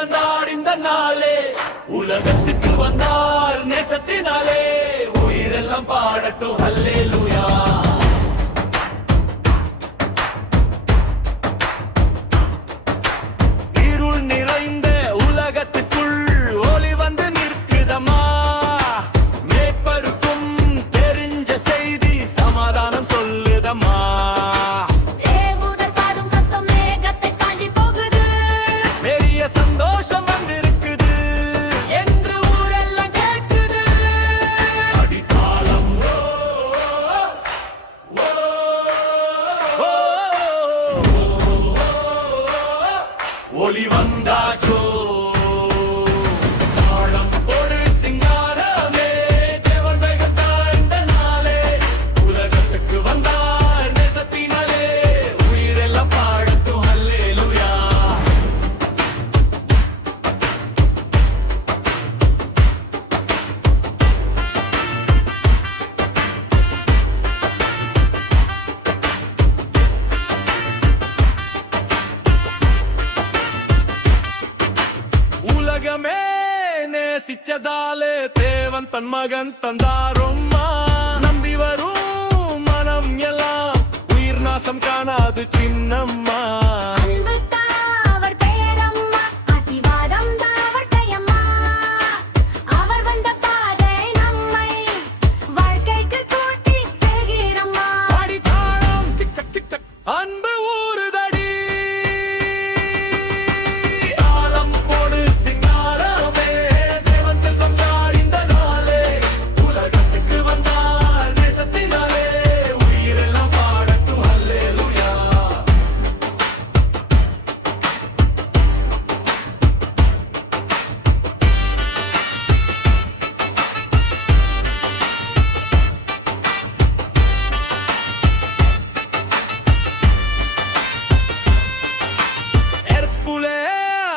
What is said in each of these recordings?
பிறந்தார் இந்த நாளே, உலகத்துக்கு வந்தார் நேசத்தினாலே. உயிரெல்லாம் பாடட்டும் அல்லேலூயா. இருள் நிறைந்த உலகத்துக்குள் ஒளி வந்து நிற்குதம்மா. மேய்ப்பருக்கும் தெரிஞ்ச செய்தி சமாதானம் சொல்லுதம்மா. சந்தோஷம் வந்திருக்குது என்று ஊரெல்லாம் கேட்குது. அடித்தாளம் ஒளி வந்தாச்சோ. தாளம் போடு சிங்காரமே, தேவன் வேகத்தார் இந்த நாளே. உலகத்துக்கு வந்தார் நேசத்தினாலே, உயிரெல்லாம் பாடட்டும் அல்லேலூயா. உலகமே நேசிச்சதாலே தேவன் தன் மகன் தந்தாரும்மா. நம்பி வரும் மனம் எல்லாம் உயிர் நாசம் காணாது சின்னம்மா. அன்பு ஊறுதடி. தாளம் போடு சிங்காரமே, தேவன் தந்தார் இந்த நாளே. உலகத்துக்கு வந்தார் நேசத்தினாலே, உயிரெல்லாம் பாடட்டும் அல்லேலூயா.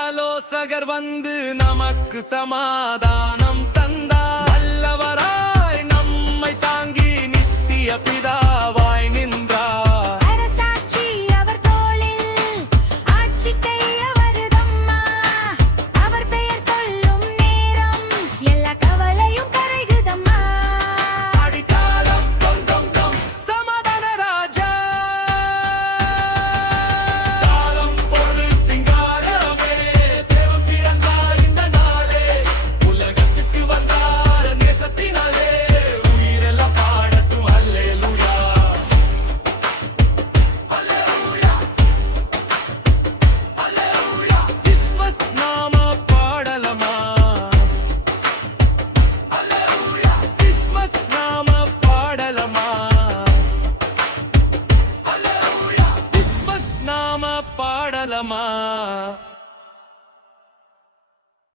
ஆலோசகர் வந்து நமக்கு சமாதானம் தந்தார். வல்லவராய் நம்மை தாங்கி நித்திய பிதாவாய் நின்றார். அரசாட்சி அவர் தோளில் ஆட்சி செய்ய வருதம்மா. அவர் பெயர் சொல்லும் நேரம் எல்லா கவலையும் கரைகுதம்மா. அடித்தாளம் டம் டம் டம், சமாதான ராஜா. தாளம் போடு சிங்காரமே, தேவன் பிறந்தார் இந்த நாளே. உலகத்துக்கு வந்தார் நேசத்தினாலே, உயிரெல்லாம் பாடட்டும் அல்லேலூயா. அல்லேலூயா, அல்லேலூயா. கிறிஸ்மஸ் நாம பாடலமா. அல்லேலூயா, கிறிஸ்மஸ் நாம பாடலமா. அல்லேலூயா, கிறிஸ்மஸ் நாம பாடலமா.